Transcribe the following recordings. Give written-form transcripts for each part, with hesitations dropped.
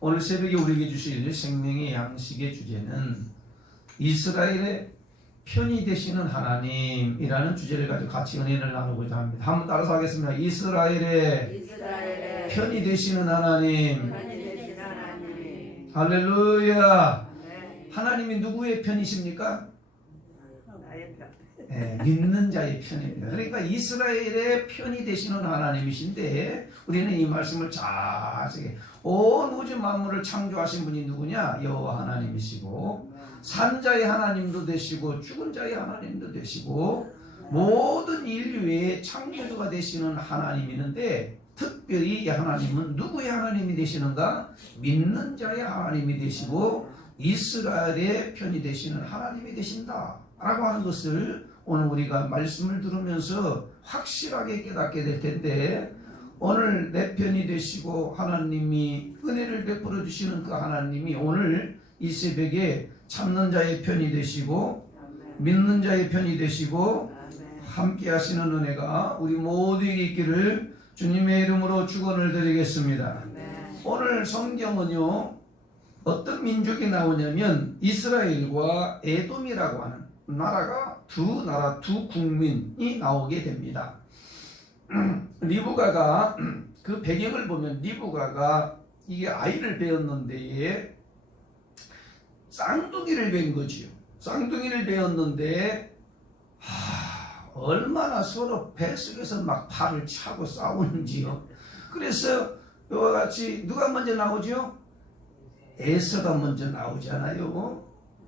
오늘 새벽에 우리에게 주실 생명의 양식의 주제는 이스라엘의 편이 되시는 하나님이라는 주제를 가지고 같이 은혜를 나누고자 합니다. 한번 따라서 하겠습니다. 이스라엘의 편이 되시는 하나님. 할렐루야. 하나님이 누구의 편이십니까? 네, 믿는 자의 편입니다. 그러니까 이스라엘의 편이 되시는 하나님이신데 우리는 이 말씀을 자세히 온 우주 만물을 창조하신 분이 누구냐? 여호와 하나님이시고 산자의 하나님도 되시고 죽은 자의 하나님도 되시고 모든 인류의 창조주가 되시는 하나님이 있는데 특별히 이 하나님은 누구의 하나님이 되시는가? 믿는 자의 하나님이 되시고 이스라엘의 편이 되시는 하나님이 되신다 라고 하는 것을 오늘 우리가 말씀을 들으면서 확실하게 깨닫게 될 텐데, 오늘 내 편이 되시고 하나님이 은혜를 베풀어 주시는 그 하나님이 오늘 이 새벽에 참는 자의 편이 되시고 믿는 자의 편이 되시고 함께 하시는 은혜가 우리 모두에게 있기를 주님의 이름으로 축원을 드리겠습니다. 오늘 성경은요, 어떤 민족이 나오냐면 이스라엘과 에돔이라고 하는 나라가 두 국민이 나오게 됩니다. 리브가가 그 배경을 보면 리브가가 이게 아이를 배웠는데 쌍둥이를 뵌 거지요. 쌍둥이를 배웠는데 얼마나 서로 뱃속에서 막 팔을 차고 싸우는지요. 그래서 이와 같이 누가 먼저 나오죠? 에서가 먼저 나오잖아요.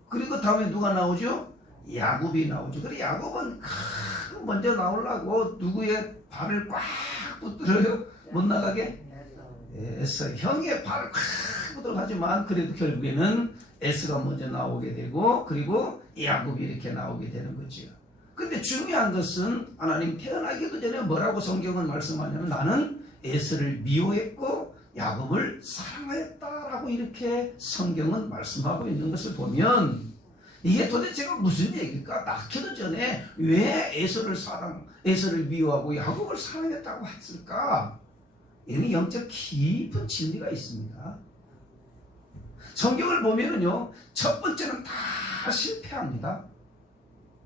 그리고 다음에 누가 나오죠? 야곱이 나오죠. 그래 야곱은 먼저 나오려고 누구의 발을 꽉 붙들어요? 못 나가게? 에서 형의 발을 꽉 붙들어 하지만 그래도 결국에는 에서가 먼저 나오게 되고 그리고 야곱이 이렇게 나오게 되는 거죠. 근데 중요한 것은 하나님 태어나기도 전에 뭐라고 성경은 말씀하냐면 나는 에서를 미워했고 야곱을 사랑하였다라고 이렇게 성경은 말씀하고 있는 것을 보면 이게 도대체가 무슨 얘기일까? 낳기도 전에 왜 에서를 미워하고 야곱을 사랑했다고 했을까? 이는 영적 깊은 진리가 있습니다. 성경을 보면은요, 첫 번째는 다 실패합니다.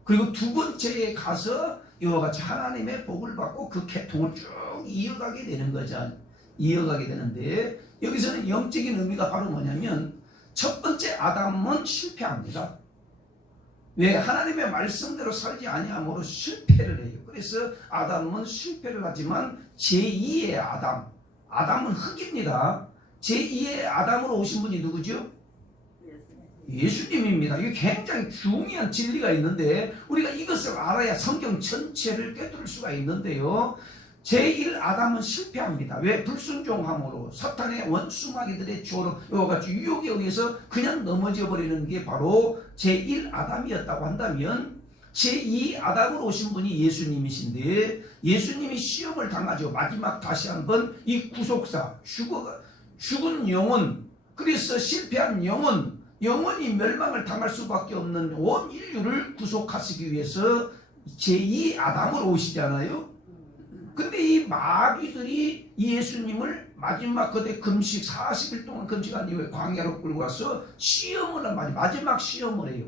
그리고 두 번째에 가서 이와 같이 하나님의 복을 받고 그 계통을 쭉 이어가게 되는 거죠. 이어가게 되는데 여기서는 영적인 의미가 바로 뭐냐면 첫 번째 아담은 실패합니다. 왜? 하나님의 말씀대로 살지 아니함으로 실패를 해요. 그래서 아담은 실패를 하지만 제2의 아담은 흙입니다. 제2의 아담으로 오신 분이 누구죠? 예수님입니다. 이게 굉장히 중요한 진리가 있는데 우리가 이것을 알아야 성경 전체를 꿰뚫을 수가 있는데요. 제1 아담은 실패합니다. 왜? 불순종함으로 사탄의 원수마귀들의 조로 이와 같이 유혹에 의해서 그냥 넘어져 버리는 게 바로 제1 아담이었다고 한다면 제2 아담으로 오신 분이 예수님이신데 예수님이 시험을 당하죠. 마지막 다시 한번 이 구속사 죽은 영혼, 그래서 실패한 영혼이 멸망을 당할 수밖에 없는 온 인류를 구속하시기 위해서 제2 아담으로 오시잖아요. 근데 이 마귀들이 예수님을 마지막 그때 금식 40일 동안 금식한 이후에 광야로 끌고 와서 마지막 시험을 해요.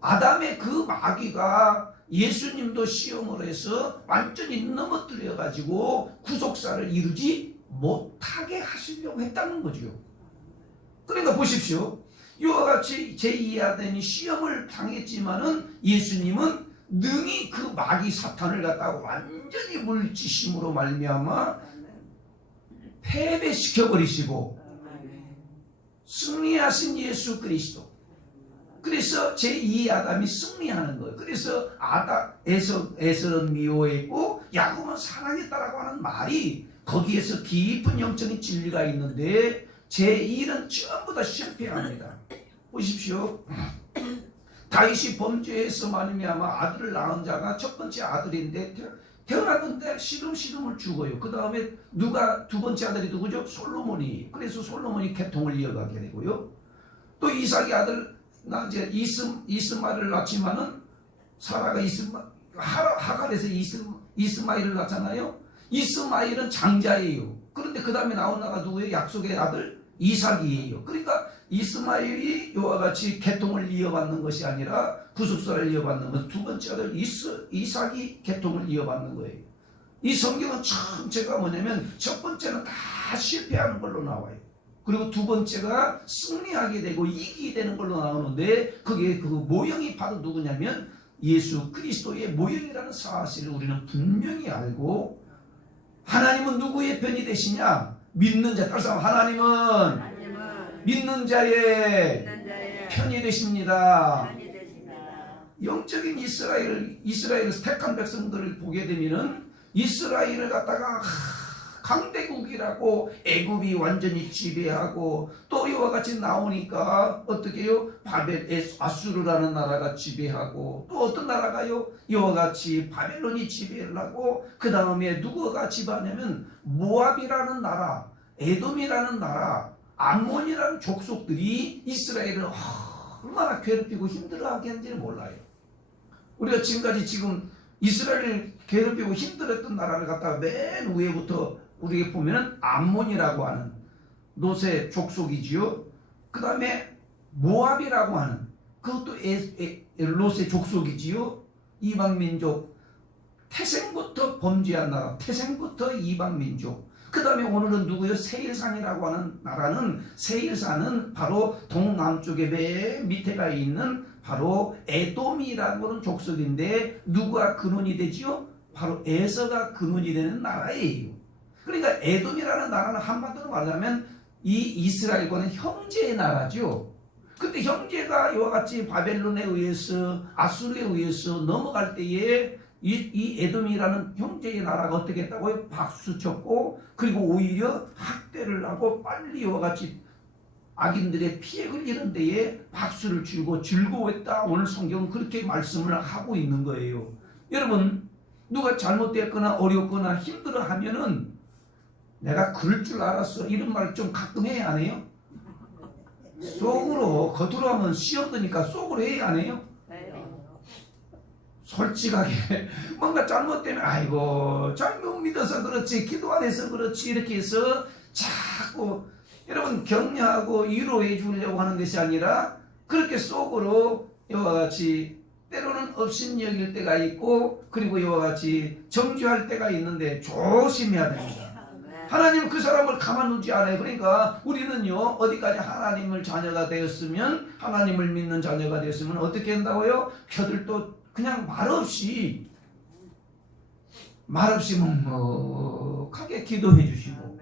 아담의 그 마귀가 예수님도 시험을 해서 완전히 넘어뜨려 가지고 구속사를 이루지 못하게 하시려고 했다는 거죠. 그러니까 보십시오. 이와 같이 제2 아담이 시험을 당했지만은 예수님은 능히 그 마귀 사탄을 갖다가 완전히 물지심으로 말미암아 패배시켜버리시고 승리하신 예수 그리스도. 그래서 제2 아담이 승리하는 거예요. 그래서 에서는 미워했고 야곱은 사랑했다라고 하는 말이 거기에서 깊은 영적인 진리가 있는데 제2는 전부 다 실패합니다. 보십시오. 다윗이 범죄해서 말미암아 아들을 낳은 자가 첫 번째 아들인데 태어났는데 시름시름을 죽어요. 그 다음에 두 번째 아들이 누구죠? 솔로몬이. 그래서 솔로몬이 계통을 이어가게 되고요. 또 이삭의 아들 이스마엘을 낳지만은 사라가 하갈에서 이스마엘을 낳잖아요. 이스마엘은 장자예요. 그런데 그 다음에 나온 나가 누구예요? 약속의 아들 이삭이에요. 그러니까 이스마엘이 이와 같이 계통을 이어받는 것이 아니라 구속사를 이어받는 것, 두 번째 아들 이삭이 계통을 이어받는 거예요. 이 성경은 전체가 뭐냐면 첫 번째는 다 실패하는 걸로 나와요. 그리고 두 번째가 승리하게 되고 이기게 되는 걸로 나오는데 그게 그 모형이 바로 누구냐면 예수 그리스도의 모형이라는 사실을 우리는 분명히 알고, 하나님은 누구의 편이 되시냐? 믿는 자. 따라서 하나님은 믿는 자의 편이 되십니다. 영적인 이스라엘에서 택한 백성들을 보게 되면은 이스라엘을 갖다가 강대국이라고 애굽이 완전히 지배하고, 또 이와 같이 나오니까 어떻게 해요? 바벨 아수르라는 나라가 지배하고, 또 어떤 나라가요? 이와 같이 바벨론이 지배를 하고, 그 다음에 누구가 지배하냐면 모압이라는 나라, 에돔이라는 나라, 암몬이라는 족속들이 이스라엘을 얼마나 괴롭히고 힘들어하게 하는지를 몰라요. 우리가 지금까지 이스라엘을 괴롭히고 힘들었던 나라를 갖다가 맨 위에부터 우리가 보면은 암몬이라고 하는 노세 족속이지요. 그 다음에 모압이라고 하는 그것도 노세 족속이지요. 이방민족, 태생부터 범죄한 나라, 태생부터 이방민족. 그 다음에 오늘은 누구요? 세일산이라고 하는 나라는, 세일산은 바로 동남쪽에 맨 밑에가 있는 바로 에돔이라고 하는 족속인데, 누가 근원이 되지요? 바로 에서가 근원이 되는 나라예요. 그러니까 에돔이라는 나라는 한마디로 말하자면 이 이스라엘과는 형제의 나라죠. 근데 형제가 이와 같이 바벨론에 의해서, 아수르에 의해서 넘어갈 때에 이 에돔이라는 형제의 나라가 어떻게 했다고요? 박수 쳤고, 그리고 오히려 학대를 하고 빨리 이와 같이 악인들의 피해 흘리는 데에 박수를 치고 즐거워했다. 오늘 성경은 그렇게 말씀을 하고 있는 거예요. 여러분, 누가 잘못됐거나 어렵거나 힘들어하면은 내가 그럴 줄 알았어, 이런 말 좀 가끔 해야 안 해요? 속으로, 겉으로 하면 시험 드니까 속으로 해야 안 해요? 솔직하게 뭔가 잘못되면 아이고 잘못 믿어서 그렇지, 기도 안 해서 그렇지, 이렇게 해서 자꾸 여러분 격려하고 위로해 주려고 하는 것이 아니라, 그렇게 속으로 이와 같이 때로는 업신여길 때가 있고, 그리고 이와 같이 정죄할 때가 있는데 조심해야 됩니다. 하나님은 그 사람을 가만두지 않아요. 그러니까 우리는요, 어디까지 하나님을 자녀가 되었으면, 하나님을 믿는 자녀가 되었으면 어떻게 한다고요? 혀들도 그냥 말없이 묵묵하게 기도해 주시고,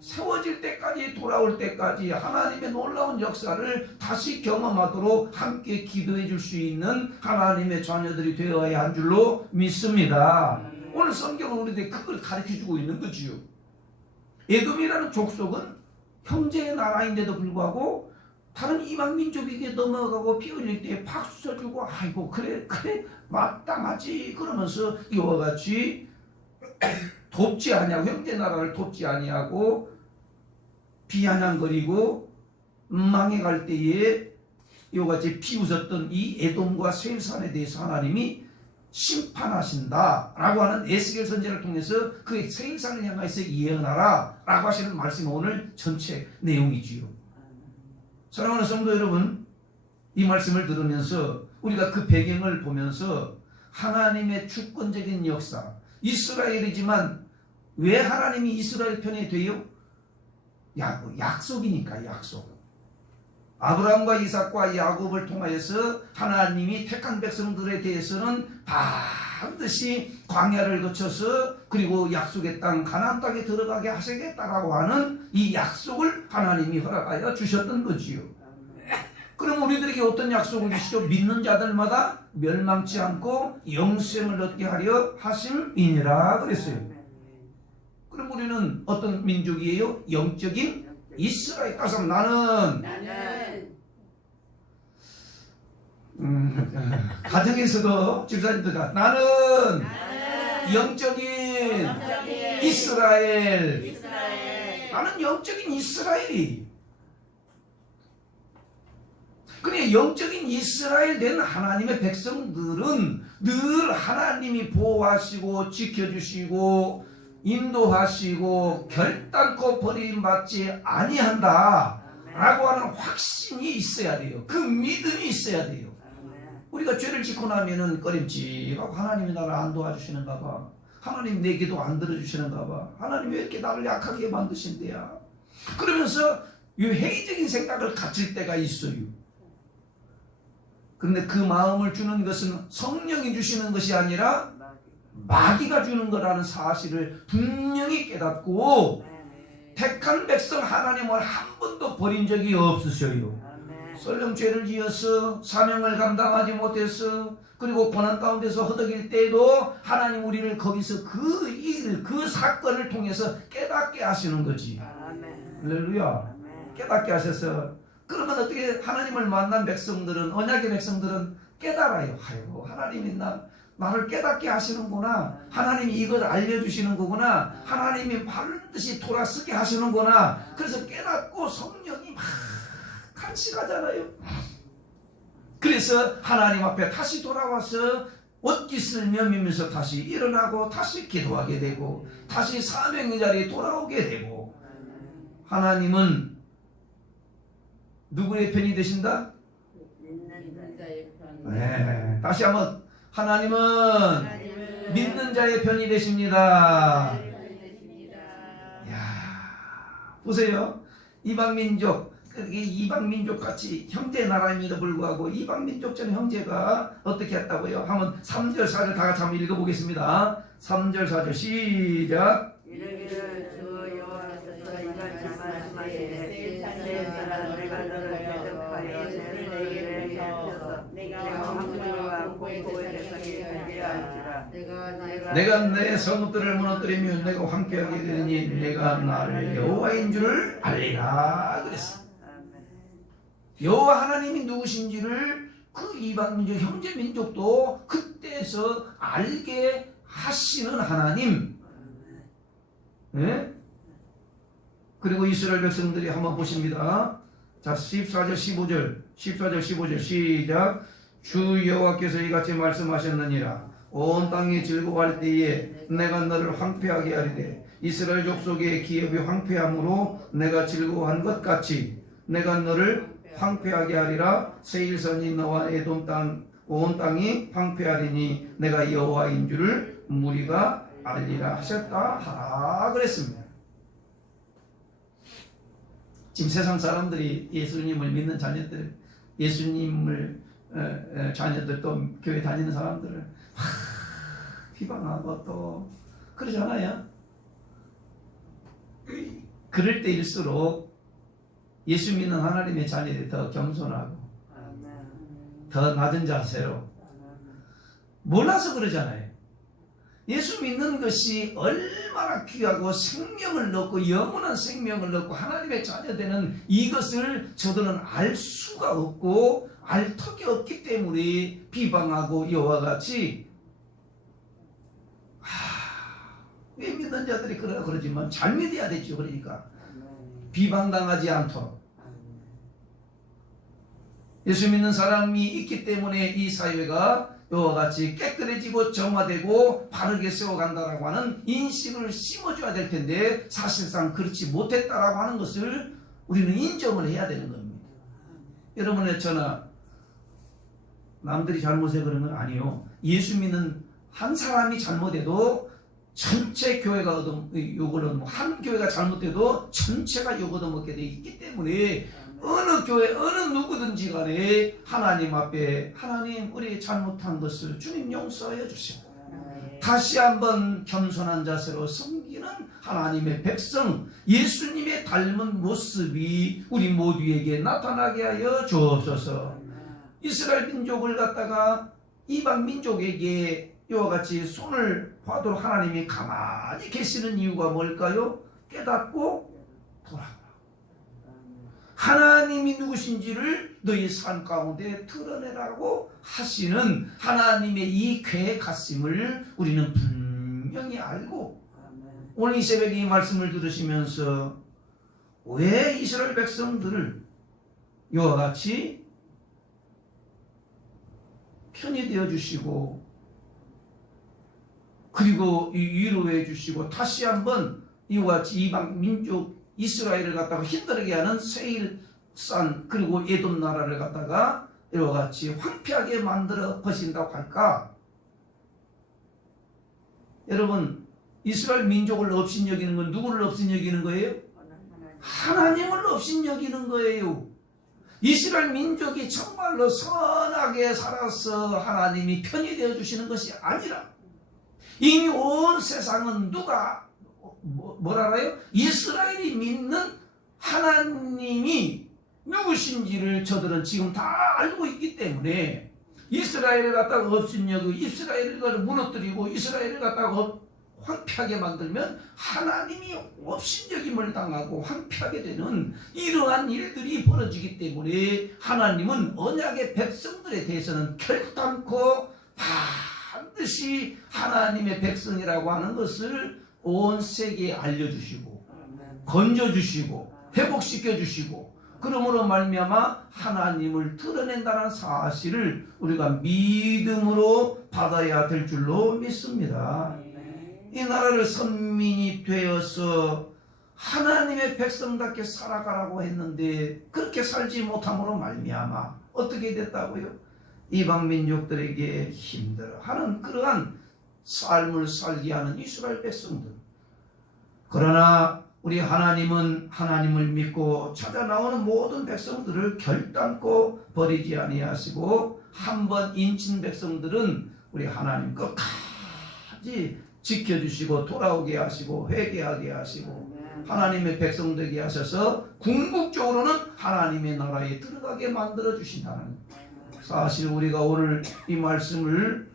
세워질 때까지, 돌아올 때까지 하나님의 놀라운 역사를 다시 경험하도록 함께 기도해 줄 수 있는 하나님의 자녀들이 되어야 한 줄로 믿습니다. 오늘 성경은 우리에게 그걸 가르쳐 주고 있는 거지요. 에돔이라는 족속은 형제의 나라인데도 불구하고 다른 이방 민족에게 넘어가고 피 흘릴 때 박수 쳐주고, 아이고 그래 맞다 맞지 그러면서 이와 같이 돕지 아니하고, 형제 나라를 돕지 아니하고 비아냥거리고 망해갈 때에 이와 같이 비웃었던 이 에돔과 세일산에 대해서 하나님이 심판하신다 라고 하는 에스겔 선지자를 통해서 그 세일산을 향해서 예언하라 라고 하시는 말씀이 오늘 전체 내용이지요. 사랑하는 성도 여러분, 이 말씀을 들으면서 우리가 그 배경을 보면서 하나님의 주권적인 역사, 이스라엘이지만 왜 하나님이 이스라엘 편이 돼요? 약속이니까. 약속. 아브라함과 이삭과 야곱을 통하여서 하나님이 택한 백성들에 대해서는 반드시 광야를 거쳐서 그리고 약속의 땅 가나안 땅에 들어가게 하시겠다라고 하는 이 약속을 하나님이 허락하여 주셨던 거지요. 그럼 우리들에게 어떤 약속을 주시죠? 믿는 자들마다 멸망치 않고 영생을 얻게 하려 하심이니라 그랬어요. 그럼 우리는 어떤 민족이에요? 영적인 이스라엘. 따라서 나는 가정에서도 집사님들과 나는 영적인 이스라엘. 나는 영적인 이스라엘이. 그러니까 영적인 이스라엘 된 하나님의 백성들은 늘 하나님이 보호하시고 지켜주시고 인도하시고 결단코 버림받지 아니한다 라고 하는 확신이 있어야 돼요. 그 믿음이 있어야 돼요. 우리가 죄를 짓고 나면은 꺼림칙하고 하나님이 나를 안 도와주시는가 봐, 하나님 내 기도 안 들어주시는가 봐, 하나님 왜 이렇게 나를 약하게 만드신대야, 그러면서 이 회의적인 생각을 가질 때가 있어요. 그런데 그 마음을 주는 것은 성령이 주시는 것이 아니라 마귀가 주는 거라는 사실을 분명히 깨닫고 택한 백성 하나님을 한 번도 버린 적이 없으셔요. 설령 죄를 지어서 사명을 감당하지 못해서 그리고 고난 가운데서 허덕일 때에도 하나님 우리를 거기서 그 일, 그 사건을 통해서 깨닫게 하시는 거지. 할렐루야. 깨닫게 하셔서, 그러면 어떻게 하나님을 만난 백성들은, 언약의 백성들은 깨달아요. 아이고, 하나님이 나를 깨닫게 하시는구나, 하나님이 이걸 알려주시는 거구나, 하나님이 반드시 돌아서게 하시는구나. 그래서 깨닫고 성령이 막 간직하잖아요. 그래서 하나님 앞에 다시 돌아와서 옷깃을 면밀면서 다시 일어나고 다시 기도하게 되고 다시 사명의 자리에 돌아오게 되고, 하나님은 누구의 편이 되신다? 믿는 자의 편. 네, 다시 한번, 하나님은 믿는 자의 편이 되십니다. 야, 보세요. 이방민족, 이방민족같이 형제 나라임에도 불구하고 이방민족전 형제가 어떻게 했다고요? 한번 3절 4절 다 같이 한번 읽어보겠습니다. 3절 4절 시작. 이르기를 주 여호와께서 이같이 말씀하시되 새 사람 내가 너를 대적하여 내 너희를 해서 내가 황무지와 공포의 대상이 되게 할지라. 내가 내 성읍들을 무너뜨리며 내가 황폐하게 되니 내가 나를 여호와인 줄 알리라 그랬어. 여호와 하나님이 누구신지를 그 이방민족 형제민족도 그때서 알게 하시는 하나님. 네? 그리고 이스라엘 백성들이 한번 보십니다. 자, 14절 15절 시작. 주 여호와께서 이같이 말씀하셨느니라. 온 땅이 즐거워할 때에 내가 너를 황폐하게 하리되 이스라엘 족속의 기업이 황폐함으로 내가 즐거워한 것 같이 내가 너를 황폐하게 하리라. 세일선이 너와 에돔 땅 온 땅이 황폐하리니 내가 여호와인 줄을 무리가 알리라 하셨다 하라 그랬습니다. 지금 세상 사람들이 예수님을 믿는 자녀들, 예수님을 자녀들 또 교회 다니는 사람들을 비방하고 또 그러잖아요. 그럴 때일수록 예수 믿는 하나님의 자녀들이 더 겸손하고 더 낮은 자세로, 몰라서 그러잖아요. 예수 믿는 것이 얼마나 귀하고 생명을 넣고 영원한 생명을 넣고 하나님의 자녀 되는 이것을 저들은 알 수가 없고 알 턱이 없기 때문에 비방하고 이와 같이 왜 믿는 자들이 그러지만 잘 믿어야 되죠. 그러니까 비방당하지 않도록 예수 믿는 사람이 있기 때문에 이 사회가 이와 같이 깨끗해지고 정화되고 바르게 세워간다라고 하는 인식을 심어줘야 될 텐데 사실상 그렇지 못했다라고 하는 것을 우리는 인정을 해야 되는 겁니다. 여러분의 저나 남들이 잘못해 그런 건 아니요. 예수 믿는 한 사람이 잘못해도 전체 교회가 욕을 얻고 한 교회가 잘못해도 전체가 욕 얻어먹게 돼 있기 때문에 어느 교회 어느 누구든지 간에 하나님 앞에 하나님 우리 잘못한 것을 주님 용서하여 주시고 다시 한번 겸손한 자세로 섬기는 하나님의 백성 예수님의 닮은 모습이 우리 모두에게 나타나게 하여 주옵소서. 이스라엘 민족을 갖다가 이방 민족에게 이와 같이 손을 봐도록 하나님이 가만히 계시는 이유가 뭘까요? 깨닫고 돌아가. 하나님이 누구신지를 너희 삶 가운데 드러내라고 하시는 하나님의 이 계획하심을 우리는 분명히 알고 오늘 이 새벽에 이 말씀을 들으시면서 왜 이스라엘 백성들을 이와 같이 편이 되어 주시고 그리고 위로해 주시고 다시 한번 이와 같이 이방 민족 이스라엘을 갖다가 힘들게 하는 세일산 그리고 에돔 나라를 갖다가 이와 같이 황폐하게 만들어 버신다고 할까? 여러분, 이스라엘 민족을 업신여기는 건 누구를 업신여기는 거예요? 하나님을 업신여기는 거예요. 이스라엘 민족이 정말로 선하게 살아서 하나님이 편이 되어 주시는 것이 아니라 이미 온 세상은 누가 뭘 알아요? 이스라엘이 믿는 하나님이 누구신지를 저들은 지금 다 알고 있기 때문에 이스라엘을 갖다가 업신여기고 이스라엘을 무너뜨리고 이스라엘을 갖다가 황폐하게 만들면 하나님이 업신여김을 당하고 황폐하게 되는 이러한 일들이 벌어지기 때문에 하나님은 언약의 백성들에 대해서는 결단코 반드시 하나님의 백성이라고 하는 것을 온 세계에 알려주시고 건져주시고 회복시켜주시고 그러므로 말미암아 하나님을 드러낸다는 사실을 우리가 믿음으로 받아야 될 줄로 믿습니다. 이 나라를 선민이 되어서 하나님의 백성답게 살아가라고 했는데 그렇게 살지 못함으로 말미암아 어떻게 됐다고요? 이방 민족들에게 힘들어하는 그러한 삶을 살게 하는 이스라엘 백성들. 그러나 우리 하나님은 하나님을 믿고 찾아 나오는 모든 백성들을 결단코 버리지 아니하시고 한번 인친 백성들은 우리 하나님 끝까지 지켜주시고 돌아오게 하시고 회개하게 하시고 하나님의 백성 되게 하셔서 궁극적으로는 하나님의 나라에 들어가게 만들어 주신다는 사실. 우리가 오늘 이 말씀을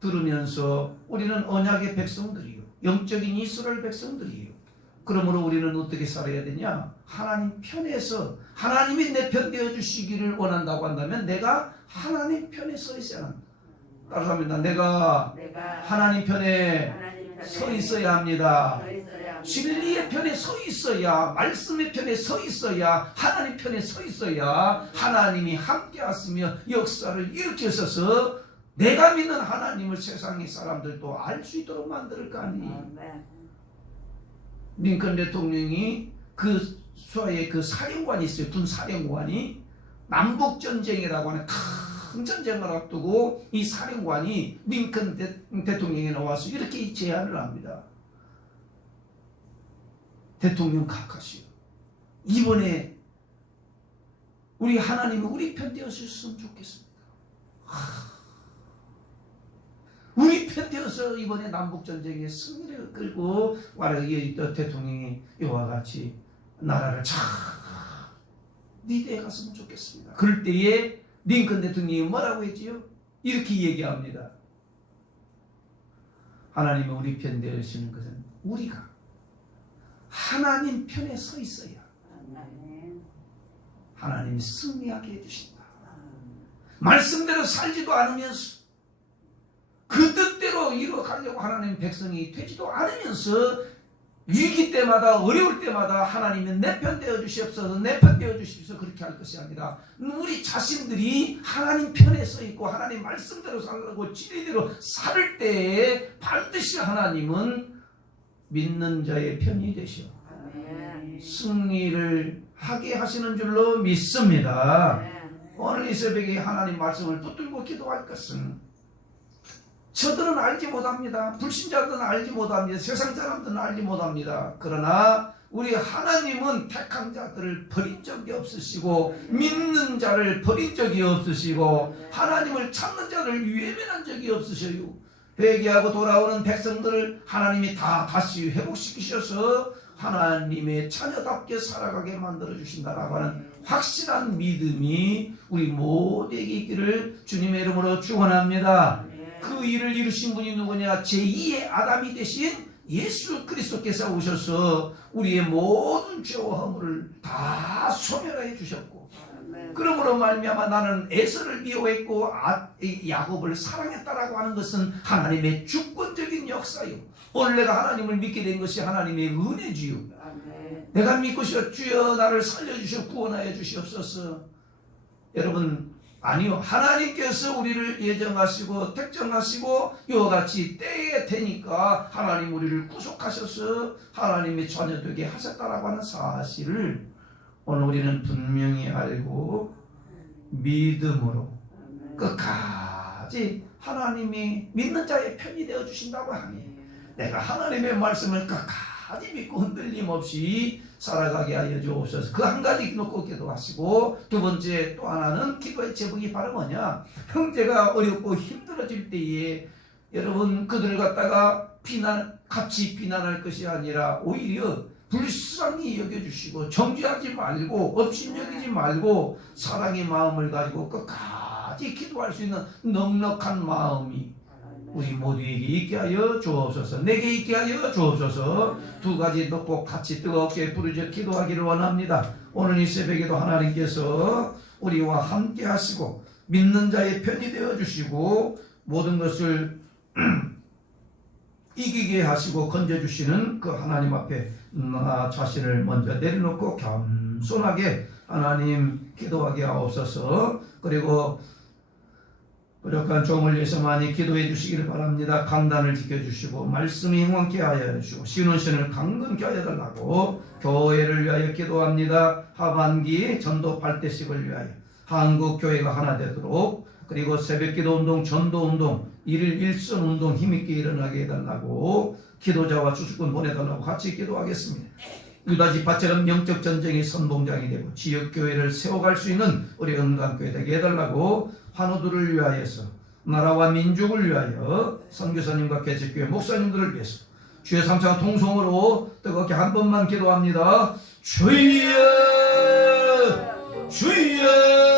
들으면서 우리는 언약의 백성들이요, 영적인 이스라엘 백성들이에요. 그러므로 우리는 어떻게 살아야 되냐? 하나님 편에서 하나님이 내 편 되어 주시기를 원한다고 한다면 내가 하나님 편에 서 있어야 합니다. 따라서 합니다. 내가 하나님 편에 서 있어야 합니다. 진리의 편에 서 있어야, 말씀의 편에 서 있어야, 하나님 편에 서 있어야 하나님이 함께 하시며 역사를 일으켜서서 내가 믿는 하나님을 세상의 사람들도 알 수 있도록 만들 거 아니에요. 링컨 대통령이 그 수하에 그 사령관이 있어요. 군 사령관이 남북전쟁이라고 하는 큰 전쟁을 앞두고 이 사령관이 링컨 대통령에 나와서 이렇게 제안을 합니다. 대통령 카카시요, 이번에 우리 하나님이 우리 편 되었으면 좋겠습니다. 우리 편 되어서 이번에 남북전쟁에 승리를 끌고 와르기 대통령이 이와 같이 나라를 잘 리드해 갔으면 좋겠습니다. 그럴 때에 링컨 대통령이 뭐라고 했지요? 이렇게 얘기합니다. 하나님이 우리 편 되시는 것은 우리가 하나님 편에 서 있어야 하나님이 승리하게 해주신다. 말씀대로 살지도 않으면서 그 뜻대로 이루어가려고 하나님 백성이 되지도 않으면서 위기 때마다 어려울 때마다 하나님은 내 편 되어 주시옵소서, 내 편 되어 주십시오, 그렇게 할 것이 아니라 우리 자신들이 하나님 편에 서 있고 하나님 말씀대로 살고 진리대로 살 때에 반드시 하나님은 믿는 자의 편이 되시오 승리를 하게 하시는 줄로 믿습니다. 오늘 이 새벽에 하나님 말씀을 붙들고 기도할 것은 저들은 알지 못합니다. 불신자들은 알지 못합니다. 세상 사람들은 알지 못합니다. 그러나 우리 하나님은 택한 자들을 버린 적이 없으시고 믿는 자를 버린 적이 없으시고 하나님을 찾는 자를 외면한 적이 없으셔요. 회개하고 돌아오는 백성들을 하나님이 다시 회복시키셔서 하나님의 자녀답게 살아가게 만들어 주신다라고 하는 확실한 믿음이 우리 모두에게 있기를 주님의 이름으로 축원합니다. 그 일을 이루신 분이 누구냐? 제2의 아담이 되신 예수 그리스도께서 오셔서 우리의 모든 죄와 허물을 다 소멸해 주셨고, 그러므로 말미암아 나는 에서를 미워했고 야곱을 사랑했다라고 하는 것은 하나님의 주권적인 역사요. 오늘 내가 하나님을 믿게 된 것이 하나님의 은혜지요. 내가 믿고 싶어 주여 나를 살려주시어 구원하여 주시옵소서. 여러분, 아니요. 하나님께서 우리를 예정하시고 택정하시고 이와 같이 때에 되니까 하나님 우리를 구속하셔서 하나님의 자녀 되게 하셨다라고 하는 사실을 오늘 우리는 분명히 알고 믿음으로 끝까지 하나님이 믿는 자의 편이 되어 주신다고 하니 내가 하나님의 말씀을 끝까지 믿고 흔들림 없이 살아가게 하여 주옵소서. 그 한 가지 놓고 기도하시고, 두 번째 또 하나는 기도의 제목이 바로 뭐냐, 형제가 어렵고 힘들어질 때에 여러분 그들을 갖다가 같이 비난할 것이 아니라 오히려 불쌍히 여겨주시고 정죄하지 말고 업신여기지 말고 사랑의 마음을 가지고 끝까지 기도할 수 있는 넉넉한 마음이 우리 모두에게 있게 하여 주옵소서. 내게 있게 하여 주옵소서. 두 가지 놓고 같이 뜨겁게 부르짖어 기도하기를 원합니다. 오늘 이 새벽에도 하나님께서 우리와 함께 하시고 믿는 자의 편이 되어 주시고 모든 것을 이기게 하시고 건져주시는 그 하나님 앞에 나 자신을 먼저 내려놓고 겸손하게 하나님 기도하게 하옵소서. 그리고 부족한 종을 위해서 많이 기도해 주시기를 바랍니다. 강단을 지켜주시고 말씀이 행함케 하여 주시고 신원신을 강건케 하여 달라고 교회를 위하여 기도합니다. 하반기 전도 8대씩을 위하여 한국교회가 하나 되도록, 그리고 새벽기도 운동, 전도 운동, 일일 일선 운동 힘있게 일어나게 해달라고 기도자와 주수꾼 보내달라고 같이 기도하겠습니다. 유다지파처럼 영적 전쟁의 선봉장이 되고 지역교회를 세워갈 수 있는 우리 은강교회 되게 해달라고 환우들을 위하여서, 나라와 민족을 위하여 선교사님과 개척교회 목사님들을 위해서 주의 삼창 통성으로 뜨겁게 한 번만 기도합니다. 주여 주여